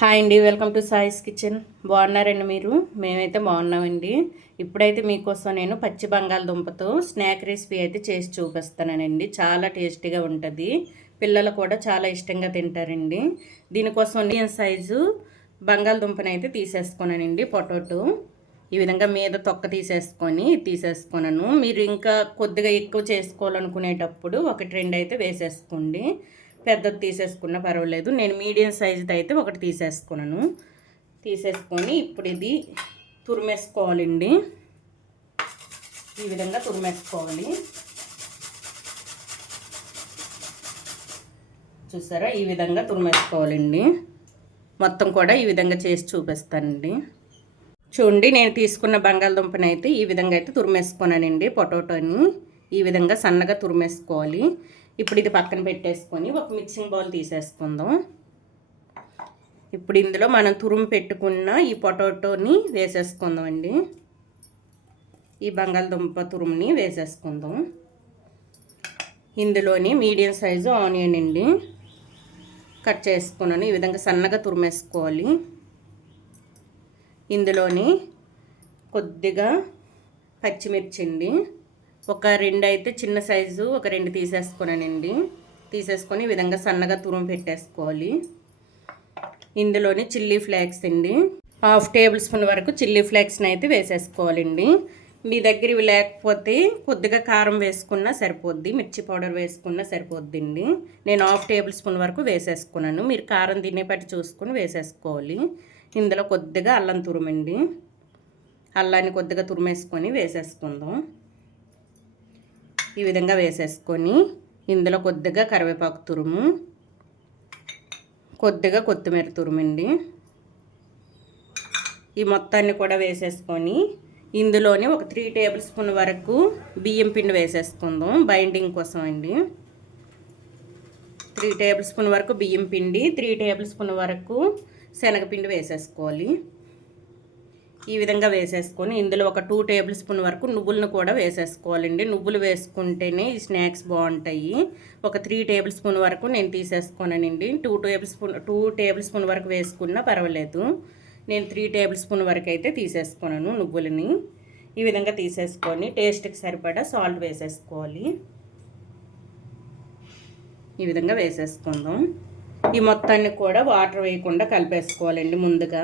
Hi అండి welcome to సాయిస్ kitchen బాగున్నారండి మీరు? మేమైతే బాగున్నామండి. ఇప్పుడైతే మీకోసం నేను పచ్చి బంగాళదుంపతో స్నాక్ రెసిపీ అయితే చేసి చూపిస్తానండి చాలా టేస్టీగా ఉంటుంది. పిల్లలు కూడా చాలా ఇష్టంగా తింటారండి. దీనికోసం నేను సైజు బంగాళదుంపని అయితే తీసేసుకున్నానండి పొటాటో. ఈ విధంగా మీద తొక్క తీసేసుకొని తీసేసుకున్నాను. మీరు ఇంకా కొద్దిగా ఎక్కువ చేసుకోవాలనుకునేటప్పుడు ఒకటి రెండు అయితే వేసేసుకోండి. పెద్దది తీసేసుకున్న పర్వాలేదు. నేను మీడియం సైజుది అయితే ఒకటి తీసేసుకున్నాను. తీసేసుకొని ఇప్పుడు ఇది తురిమేసుకోవాలండి. ఈ విధంగా తురిమేసుకోవాలి. చూసారా? ఈ విధంగా తురిమేసుకోవాలండి. మొత్తం కూడా ఈ విధంగా చేసి చూపిస్తానండి. చూడండి నేను తీసుకున్న బంగాళదుంపని అయితే ఈ విధంగా అయితే తురిమేసుకున్నానండి పొటాటోని. ఈ విధంగా సన్నగా తురిమేసుకోవాలి. ఇప్పుడు ఇది పక్కన పెట్టేసుకొని ఒక మిక్సింగ్ బౌల్ తీసేసుకుందాం. ఇప్పుడు ఇందులో మనం తురుము పెట్టుకున్న ఈ పొటాటోని వేసేసుకుందాం అండి ఈ బంగాళదుంప తురుముని వేసేసుకుందాం. ఇందులోని మీడియం సైజు ఆనియన్ అండి. కట్ చేసుకున్నాను. ఈ విధంగా సన్నగా తురిమేసుకోవాలి. ఇందులోని కొద్దిగా పచ్చిమిర్చి అండి. ఒక రెండు అయితే చిన్న సైజు ఒక రెండు తీసేసుకున్నానండి తీసేసుకొని ఈ విధంగా సన్నగా తురుము పెట్టేసుకోవాలి. ఇందులోని చిల్లీ ఫ్లేక్స్ అండి. హాఫ్ టేబుల్ స్పూన్ వరకు చిల్లీ ఫ్లేక్స్ని అయితే వేసేసుకోవాలండి. మీ దగ్గర ఇవి లేకపోతే కొద్దిగా కారం వేసుకున్నా సరిపోద్ది మిర్చి పౌడర్ వేసుకున్నా సరిపోద్దండి. నేను హాఫ్ టేబుల్ స్పూన్ వరకు వేసేసుకున్నాను. మీరు కారం తినే చూసుకొని వేసేసుకోవాలి. ఇందులో కొద్దిగా అల్లం తురుమండి. అల్లాన్ని కొద్దిగా తురిమేసుకొని వేసేసుకుందాం. ఈ విధంగా వేసేసుకొని ఇందులో కొద్దిగా కరివేపాకు తురుము కొద్దిగా కొత్తిమీర తురుమండి. ఈ మొత్తాన్ని కూడా వేసేసుకొని ఇందులోని ఒక త్రీ టేబుల్ స్పూన్ వరకు బియ్యం పిండి వేసేసుకుందాం బైండింగ్ కోసం అండి. త్రీ టేబుల్ స్పూన్ వరకు బియ్యం పిండి త్రీ టేబుల్ స్పూన్ వరకు శనగపిండి వేసేసుకోవాలి. ఈ విధంగా వేసేసుకొని ఇందులో ఒక టూ టేబుల్ స్పూన్ వరకు నువ్వులను కూడా వేసేసుకోవాలండి. నువ్వులు వేసుకుంటేనే ఈ స్నాక్స్ బాగుంటాయి. ఒక త్రీ టేబుల్ స్పూన్ వరకు నేను తీసేసుకోనండి two table spoon two table spoon వరకు వేసుకున్నా పర్వాలేదు. నేను త్రీ టేబుల్ స్పూన్ వరకు అయితే తీసేసుకున్నాను నువ్వులని. ఈ విధంగా తీసేసుకొని టేస్ట్కి సరిపడా సాల్ట్ వేసేసుకోవాలి. ఈ విధంగా వేసేసుకుందాం. ఈ మొత్తాన్ని కూడా వాటర్ వేయకుండా కలిపేసుకోవాలండి ముందుగా.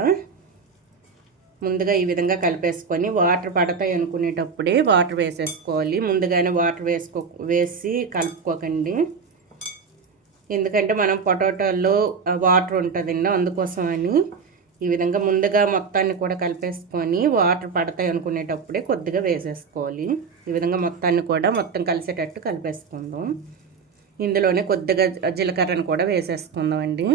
ముందుగా ఈ విధంగా కలిపేసుకొని వాటర్ పడతాయి అనుకునేటప్పుడే వాటర్ వేసేసుకోవాలి. ముందుగానే వాటర్ వేసుకో వేసి కలుపుకోకండి. ఎందుకంటే మనం పొటాటోలో వాటర్ ఉంటుందండి అందుకోసం అని ఈ విధంగా ముందుగా మొత్తాన్ని కూడా కలిపేసుకొని వాటర్ పడతాయి అనుకునేటప్పుడే కొద్దిగా వేసేసుకోవాలి. ఈ విధంగా మొత్తాన్ని కూడా మొత్తం కలిసేటట్టు కలిపేసుకుందాం. ఇందులోనే కొద్దిగా జీలకర్రను కూడా వేసేసుకుందాం అండి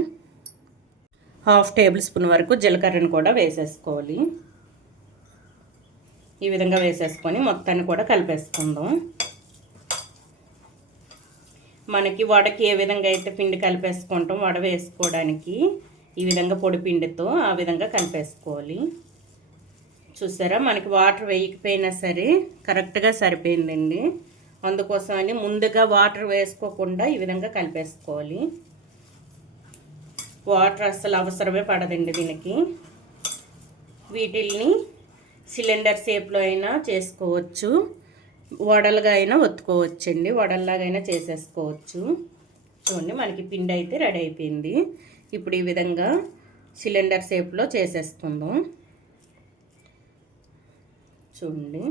హాఫ్ టేబుల్ స్పూన్ వరకు జీలకర్రను కూడా వేసేసుకోవాలి. ఈ విధంగా వేసేసుకొని మొత్తాన్ని కూడా కలిపేసుకుందాం. మనకి వడకి ఏ విధంగా అయితే పిండి కలిపేసుకుంటాం వడ వేసుకోవడానికి ఈ విధంగా పొడి పిండితో ఆ విధంగా కలిపేసుకోవాలి. చూసారా? మనకి వాటర్ వేయకపోయినా సరే కరెక్ట్గా సరిపోయిందండి. అందుకోసమని ముందుగా వాటర్ వేసుకోకుండా ఈ విధంగా కలిపేసుకోవాలి. వాటర్ అస్సలు అవసరమే పడదండి దీనికి. వీటిల్ని సిలిండర్ షేప్లో అయినా చేసుకోవచ్చు. వడలుగా అయినా ఒత్తుకోవచ్చండి. వడల్లాగైనా చేసేసుకోవచ్చు. చూడండి మనకి పిండి అయితే రెడీ అయిపోయింది. ఇప్పుడు ఈ విధంగా సిలిండర్ షేప్లో చేసేసుకుందాం. చూడండి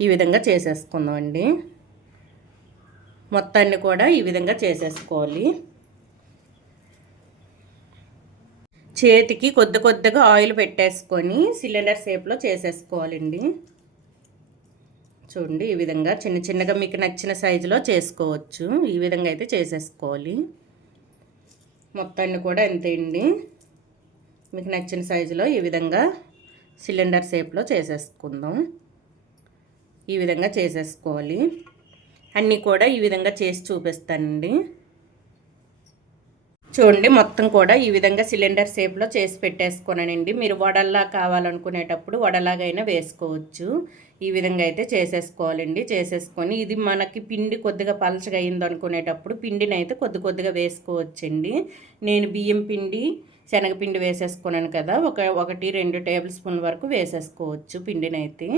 ఈ విధంగా చేసేసుకుందాం అండి మొత్తాన్ని కూడా ఈ విధంగా చేసేసుకోవాలి. చేతికి కొద్ది కొద్దిగా ఆయిల్ పెట్టేసుకొని సిలిండర్ షేప్లో చేసేసుకోవాలండి. చూడండి ఈ విధంగా చిన్న చిన్నగా మీకు నచ్చిన సైజులో చేసుకోవచ్చు. ఈ విధంగా అయితే చేసేసుకోవాలి. మొత్తాన్ని కూడా అంతే అండి మీకు నచ్చిన సైజులో ఈ విధంగా సిలిండర్ షేప్లో చేసేసుకుందాం. ఈ విధంగా చేసేసుకోవాలి. అన్నీ కూడా ఈ విధంగా చేసి చూపిస్తానండి. చూడండి మొత్తం కూడా ఈ విధంగా సిలిండర్ షేప్లో చేసి పెట్టేసుకోనండి మీరు వడల్లా కావాలనుకునేటప్పుడు వడలాగైనా వేసుకోవచ్చు. ఈ విధంగా అయితే చేసేసుకోవాలండి. చేసేసుకొని ఇది మనకి పిండి కొద్దిగా పలచగా అయింది అనుకునేటప్పుడు పిండిని అయితే కొద్ది కొద్దిగా వేసుకోవచ్చండి. నేను బియ్యం పిండి శనగపిండి వేసేసుకున్నాను కదా ఒక ఒకటి రెండు టేబుల్ స్పూన్ వరకు వేసేసుకోవచ్చు పిండిని అయితే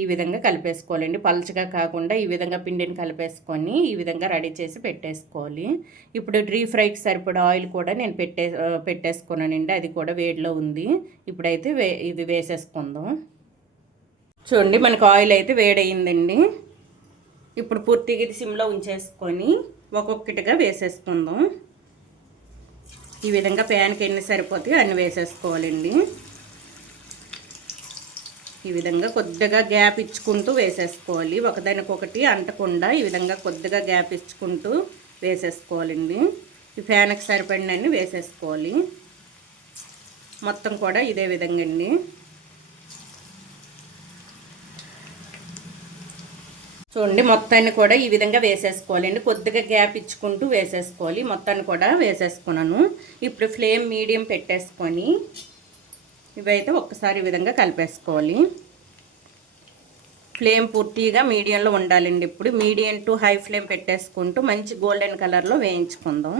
ఈ విధంగా కలిపేసుకోవాలండి. పలచగా కాకుండా ఈ విధంగా పిండిని కలిపేసుకొని ఈ విధంగా రెడీ చేసి పెట్టేసుకోవాలి. ఇప్పుడు డ్రీ ఫ్రైకి సరిపడా ఆయిల్ కూడా నేను పెట్టే పెట్టేసుకున్నానండి. అది కూడా వేడిలో ఉంది. ఇప్పుడైతే వే ఇది వేసేసుకుందాం. చూడండి మనకు ఆయిల్ అయితే వేడయిందండి. ఇప్పుడు పూర్తిగా ఇది సిమ్లో ఉంచేసుకొని ఒక్కొక్కటిగా వేసేసుకుందాం. ఈ విధంగా ప్యాన్కి ఎన్ని సరిపోతాయో అన్ని వేసేసుకోవాలండి. ఈ విధంగా కొద్దిగా గ్యాప్ ఇచ్చుకుంటూ వేసేసుకోవాలి. ఒకదానికొకటి అంటకుండా ఈ విధంగా కొద్దిగా గ్యాప్ ఇచ్చుకుంటూ వేసేసుకోవాలండి. ఈ ఫ్యాన్కి సరిపడినన్ని వేసేసుకోవాలి. మొత్తం కూడా ఇదే విధంగా అండి. చూడండి మొత్తాన్ని కూడా ఈ విధంగా వేసేసుకోవాలండి కొద్దిగా గ్యాప్ ఇచ్చుకుంటూ వేసేసుకోవాలి. మొత్తాన్ని కూడా వేసేసుకున్నాను. ఇప్పుడు ఫ్లేమ్ మీడియం పెట్టేసుకొని ఇవైతే ఒక్కసారి ఈ విధంగా కలిపేసుకోవాలి. ఫ్లేమ్ పూర్తిగా మీడియంలో ఉండాలండి ఇప్పుడు. మీడియం టు హై ఫ్లేమ్ పెట్టేసుకుంటూ మంచి గోల్డెన్ కలర్లో వేయించుకుందాం.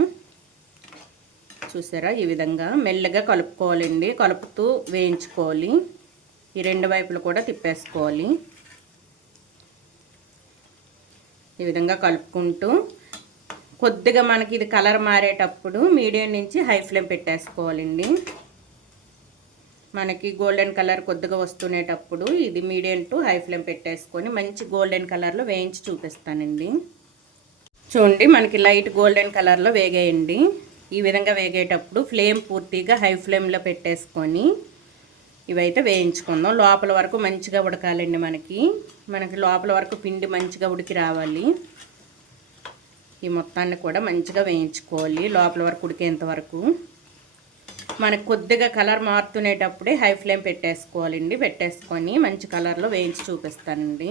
చూసారా? ఈ విధంగా మెల్లగా కలుపుకోవాలండి. కలుపుతూ వేయించుకోవాలి. ఈ రెండు వైపులు కూడా తిప్పేసుకోవాలి. ఈ విధంగా కలుపుకుంటూ కొద్దిగా మనకి ఇది కలర్ మారేటప్పుడు మీడియం నుంచి హై ఫ్లేమ్ పెట్టేసుకోవాలండి. మనకి గోల్డెన్ కలర్ కొద్దిగా వస్తునేటప్పుడు ఇది మీడియం టు హై ఫ్లేమ్ పెట్టేసుకొని మంచి గోల్డెన్ కలర్లో వేయించి చూపిస్తానండి. చూడండి మనకి లైట్ గోల్డెన్ కలర్లో వేగేయండి. ఈ విధంగా వేగేటప్పుడు ఫ్లేమ్ పూర్తిగా హై ఫ్లేమ్లో పెట్టేసుకొని ఇవైతే వేయించుకుందాం. లోపల వరకు మంచిగా ఉడకాలండి మనకి. మనకి లోపల వరకు పిండి మంచిగా ఉడికి రావాలి. ఈ మొత్తాన్ని కూడా మంచిగా వేయించుకోవాలి లోపల వరకు ఉడికేంత వరకు. మనకు కొద్దిగా కలర్ మారుతునేటప్పుడే హై ఫ్లేమ్ పెట్టేసుకోవాలండి. పెట్టేసుకొని మంచి కలర్లో వేయించి చూపిస్తానండి.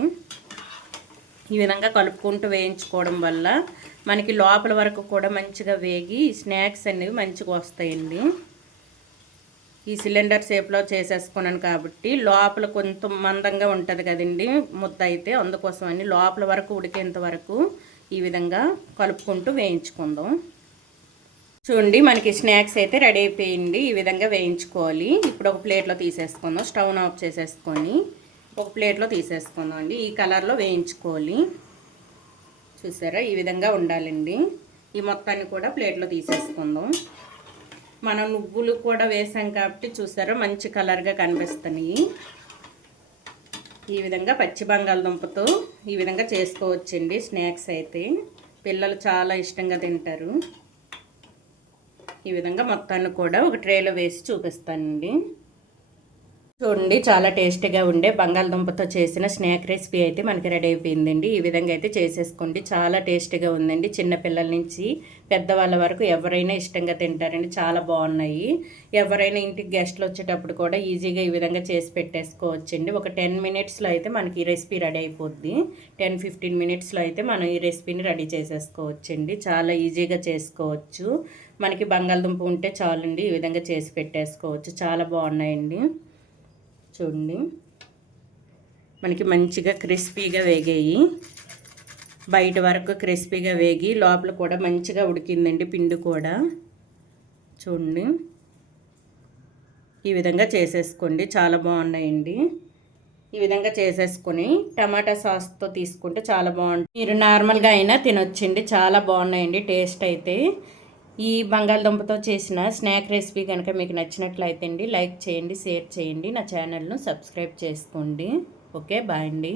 ఈ విధంగా కలుపుకుంటూ వేయించుకోవడం వల్ల మనకి లోపల వరకు కూడా మంచిగా వేగి స్నాక్స్ అనేవి మంచిగా వస్తాయండి. ఈ సిలిండర్ షేప్లో చేసేసుకున్నాను కాబట్టి లోపల కొంత మందంగా ఉంటుంది కదండి ముద్ద అయితే. అందుకోసం అని లోపల వరకు ఉడికేంత వరకు ఈ విధంగా కలుపుకుంటూ వేయించుకుందాం. చూడండి మనకి స్నాక్స్ అయితే రెడీ అయిపోయింది. ఈ విధంగా వేయించుకోవాలి. ఇప్పుడు ఒక ప్లేట్లో తీసేసుకుందాం. స్టవ్ ఆఫ్ చేసేసుకొని ఒక ప్లేట్లో తీసేసుకుందాం అండి. ఈ కలర్లో వేయించుకోవాలి. చూసారా? ఈ విధంగా ఉండాలండి. ఈ మొత్తాన్ని కూడా ప్లేట్లో తీసేసుకుందాం. మనం నువ్వులు కూడా వేసాం కాబట్టి చూసారా? మంచి కలర్గా కనిపిస్తున్నాయి. ఈ విధంగా పచ్చి బంగాళదుంపతో ఈ విధంగా చేసుకోవచ్చండి స్నాక్స్ అయితే. పిల్లలు చాలా ఇష్టంగా తింటారు. ఈ విధంగా మొత్తాన్ని కూడా ఒక ట్రేలో వేసి చూపిస్తానండి. చూడండి చాలా టేస్టీగా ఉండే బంగాళదుంపతో చేసిన స్నాక్ రెసిపీ అయితే మనకి రెడీ అయిపోయిందండి. ఈ విధంగా అయితే చేసేసుకోండి. చాలా టేస్టీగా ఉందండి. చిన్నపిల్లల నుంచి పెద్దవాళ్ళ వరకు ఎవరైనా ఇష్టంగా తింటారండి. చాలా బాగున్నాయి. ఎవరైనా ఇంటికి గెస్ట్లు వచ్చేటప్పుడు కూడా ఈజీగా ఈ విధంగా చేసి పెట్టేసుకోవచ్చండి. ఒక టెన్ మినిట్స్లో అయితే మనకి ఈ రెసిపీ రెడీ అయిపోద్ది. టెన్ ఫిఫ్టీన్ మినిట్స్లో అయితే మనం ఈ రెసిపీని రెడీ చేసేసుకోవచ్చండి. చాలా ఈజీగా చేసుకోవచ్చు. మనకి బంగాళదుంప ఉంటే చాలండి. ఈ విధంగా చేసి పెట్టేసుకోవచ్చు. చాలా బాగున్నాయండి. చూడండి. మనకి మంచిగా క్రిస్పీగా వేగాయి. బయట వరకు క్రిస్పీగా వేగి లోపల కూడా మంచిగా ఉడికిందండి పిండి కూడా. చూడండి. ఈ విధంగా చేసేసుకోండి. చాలా బాగున్నాయండి. ఈ విధంగా చేసేసుకొని టమాటా సాస్తో తీసుకుంటే చాలా బాగుంటుంది. మీరు నార్మల్గా అయినా తినొచ్చండి. చాలా బాగున్నాయండి. టేస్ట్ అయితే. ఈ బంగాళదుంపతో చేసిన స్నాక్ రెసిపీ కనుక మీకు నచ్చినట్లయితే అండి లైక్ చేయండి షేర్ చేయండి నా ఛానల్ను సబ్స్క్రైబ్ చేసుకోండి. ఓకే బాయ్ అండి.